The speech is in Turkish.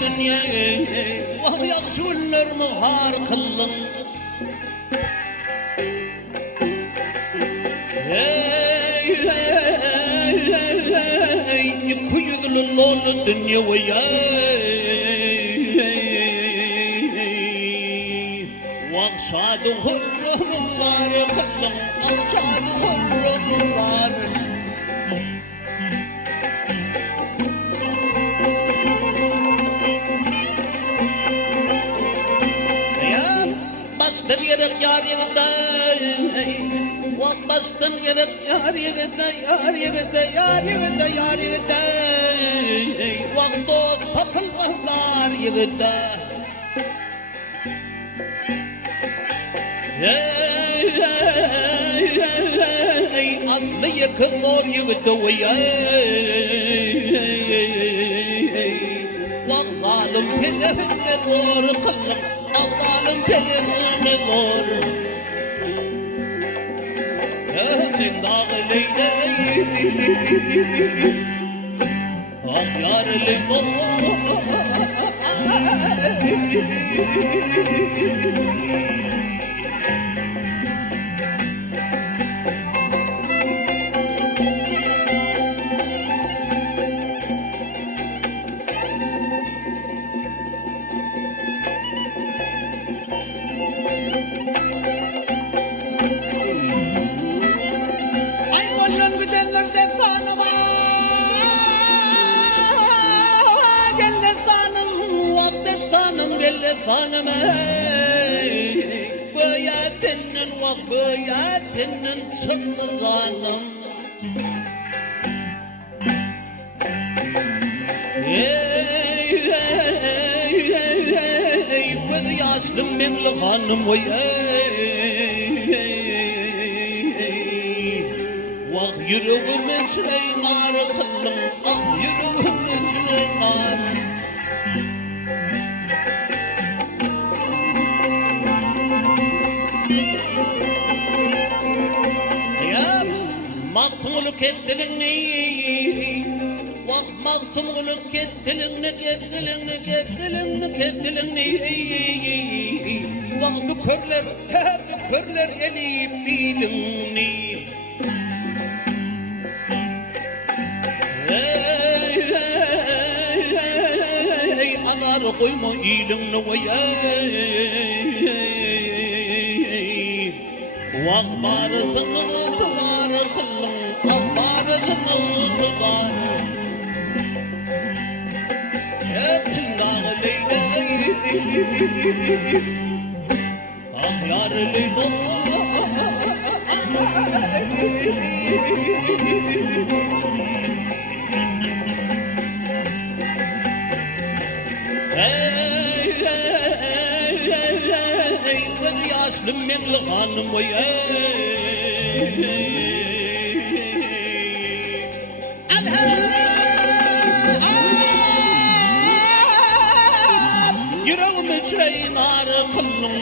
dünya vah yaxşılar muhar kıllın hey hey hey kuyudlu lolu dünya vay vah şadı hurrumlar kıllın al şadı hurrumlar bastın yürek yar yığında bastın yürek yar yığında yar yığında yar yığında yar yığında dost tapılmazlar yığında aslı yakın ol yığında zalim pelehine doğru kılım zalim pelehine doğru Ehlin dağı leyleyi Ah yar Sanım bıyatının vah bıyatının çıktı zanım Vız yaşlım minli hanım Vah yüreğim içre nar kıllım Ah yüreğim içre nar Maqtumulu kestilingni Vah maqtumulu kestilingni Vah bükörler elip bilingni Ey anar koyma ilingni Vah barısını tumarı kıllım Ah barısını tumarı Hepin dağı leyleyi Ah yar leylo Vız yaşlım minli hanım Yüreğim içre nar kıllım